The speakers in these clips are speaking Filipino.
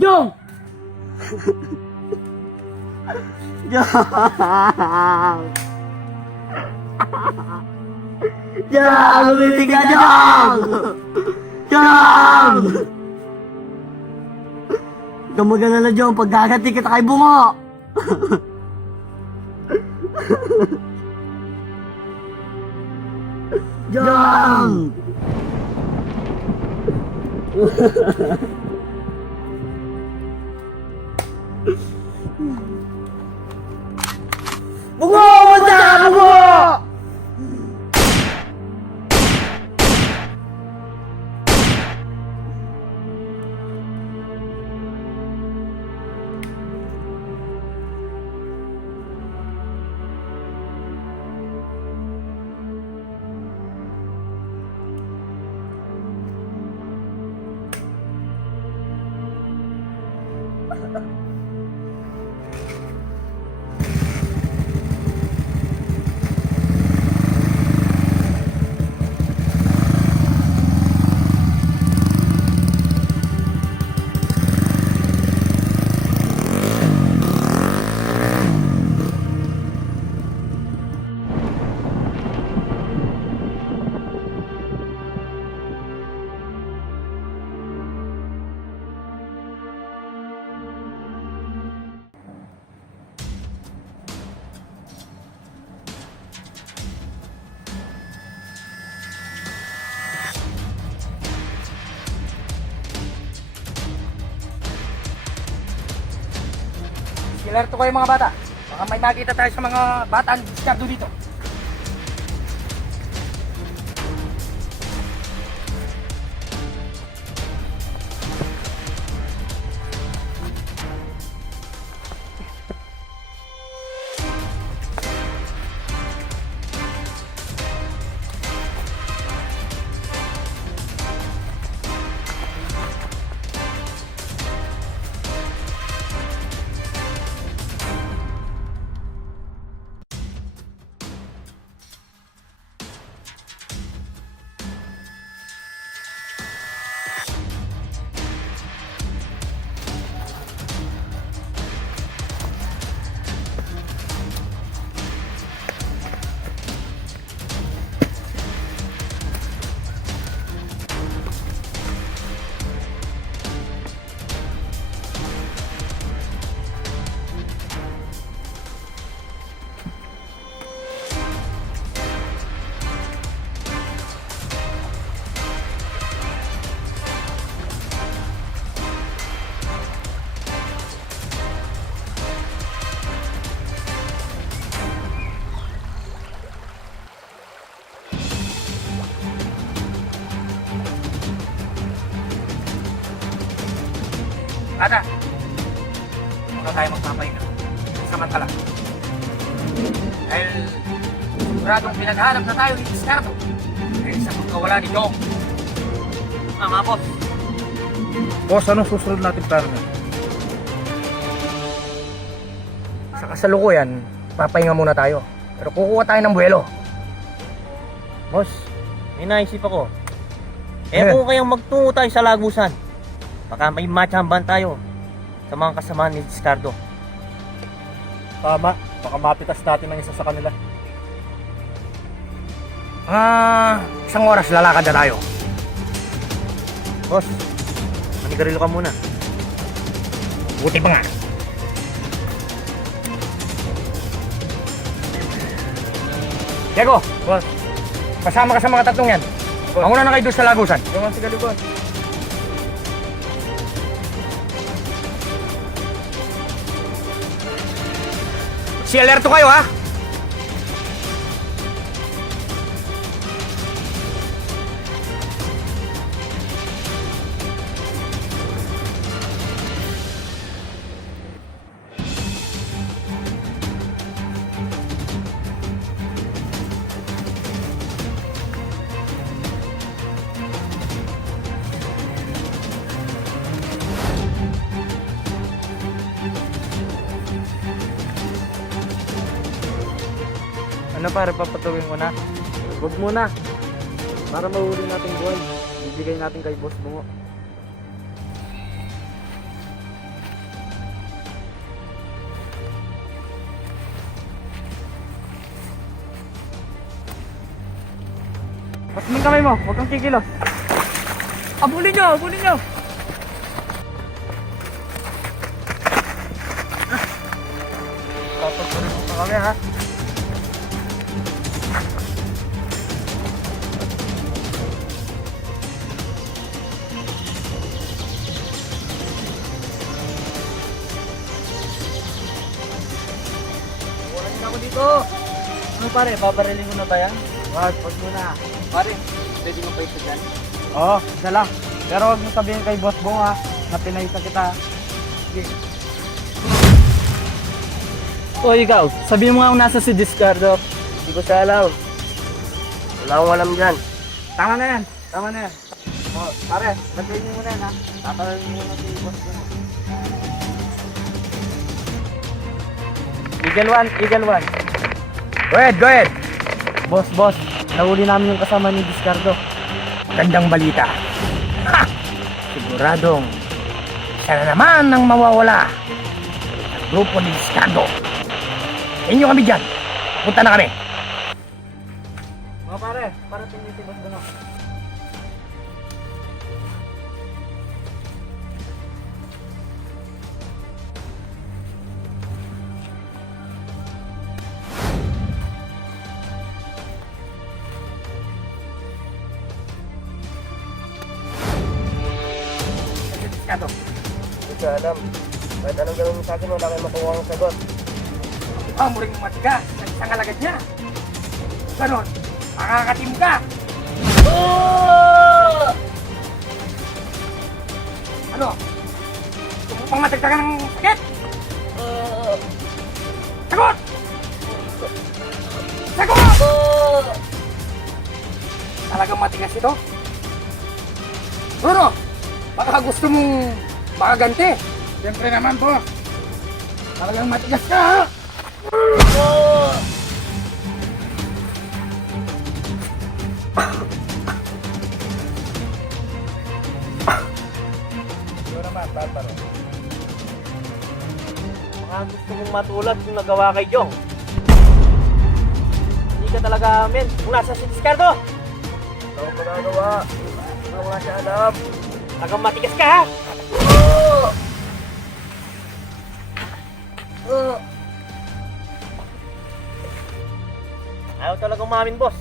Jong! Jong! Jong! Umitig ka, Jong! Jong! Huwag kang mag-alala, Jong. Pagdadati kita kay Bungo. Jong! Bungo! Basta! Bungo! Alerto kayo mga bata. Baka may makita tayo sa mga bata ang diskardo dito. Bata, huwag tayo magpapahinga. Samantala. Dahil siguradong pinaghanap na tayo ni Discardo. Dahil sa pagkawala ni Jong. Nga, boss. Boss, anong susunod natin plano niya? Sa kasalukuyan, papahinga muna tayo. Pero kukuha tayo ng buwelo. Boss, may naisip ako. Kung kayang magtungo tayo sa Lagusan, baka may matsamban tayo sa mga kasamahan ni Discardo. Tama, baka mapitas natin ng isa sa kanila. Isang oras lalakad na tayo. Boss, manigarilo ka muna. Buti pa nga. Diego, Boss, kasama ka sa mga tatlong yan. Mauna na kayo doon sa Lagusan. yung sige, boss. Si alerto kayo ha. Ano pare, papatuwin mo na? Huwag muna. Para mahuli natin buhay, bibigay natin kay Boss Bungo. Pasmin kamay mo, huwag kang kikilos. Abulin nyo! Abulin nyo! Papagpunin mo pa kami ha. Walang na ako dito! Ano pare, babarilin mo na ba yan? Wag muna. Pare, pwede mo pa ito dyan? Oo, isa lang. Pero huwag mo sabihin kay Boss Bong ha, na pinaysa kita. Sige. O ikaw, sabihin mo nga kung nasa si Discardo. Hindi ko siya alam. Wala akong alam dyan. Tama na yan. Tama na yan. O, pare, sabihin mo na yan ha. Tatanungin mo na si Boss Bong. Eagle 1, Eagle 1. Go ahead, go ahead! Boss, nahuli namin yung kasama ni Discardo. Gandang balita. Ha! Siguradong siya na naman ang mawawala sa grupo ni Discardo. Inyo kami dyan. Punta na kami. Mga pare, parating niyo si Boss Bong. Discardo. Hindi ko siya alam. Kahit anong gawin mo sa akin, wala kayong makuha ang sagot. Ang muring matigas sa isang alagad niya. Ganon, makakatim ka. Ano? Gusto mo pang matagdagan ng sakit? Sagot! Sagot! Talagang matigas ito? Pero, baka gusto mong makaganti. Siyempre naman, boss. Talagang matigas ka, ha? Ito naman, Barbaro. Mga gusto mong matulad yung nagawa kay Jong. Hindi ka talaga amin kung nasa si Discardo. Ito ang magagawa. Ito ang nga siya alam. Talagang matigas ka ha. Ayaw talagang umamin, boss.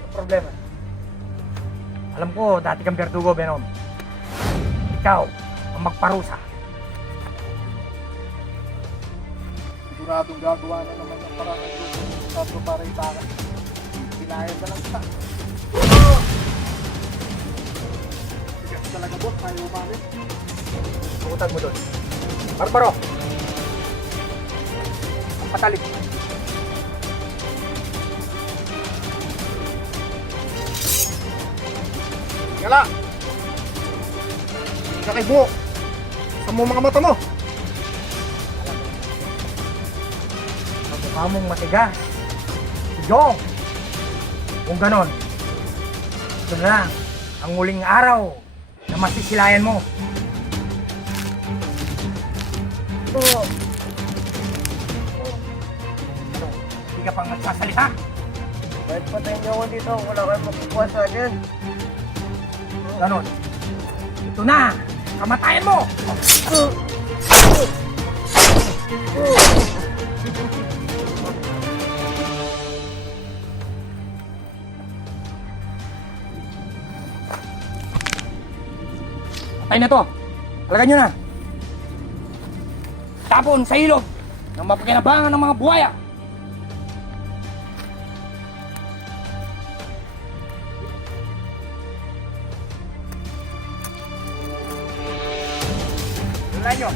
Ano problema? Alam ko, dati kang Verdugo, Venom. Ikaw ang magparusa. Siguradong gagawa na naman ng parang ng grupo ni Discardo para itakas. Pinayan na lang kita. Tigas talaga boss, tayo umamin. Pagutag mo doon. Barbaro! Ang patalig. Kala! Sakay buhok! Sa mo mga mata mo! Ang mukha mong matigas. Jong! Kung ganon, ito na lang ang huling araw na masisilayan mo. Ano, hindi ka pang magsasalita? Kahit patayin niyo ako dito, wala kayong makukuha sa akin. Ganon. Ito na, kamatayan mo! Patay na to. Alagan nyo na. Tapon sa ilog ng mapakinabangan ng mga buhaya. Tulan nyo.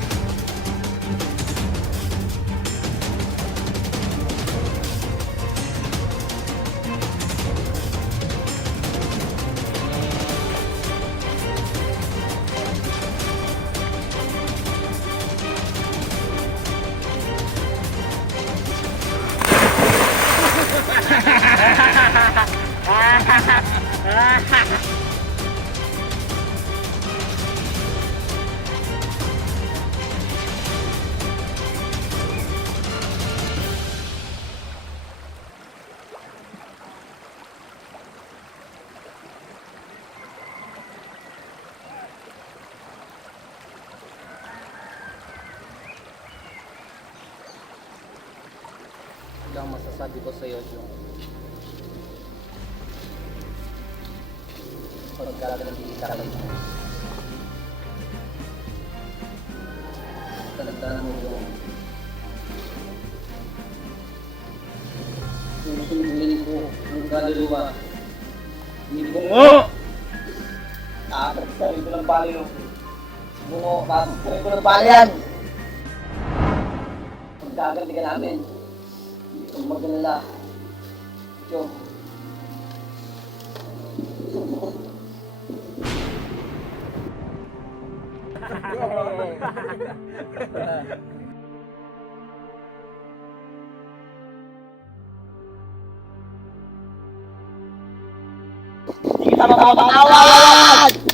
ang masasabi ko sa iyo, yung pagkagaling ka rin. Talagdanan mo yung susunugin ko ang kaluluwa. Hindi ko mo! Kakagsarin ko ng bali no. Bungo, kakagsarin ko ng bali yan! Pagkaganti ka namin. Hindi kang magalala. Yo. Hindi kita makakatawa yan!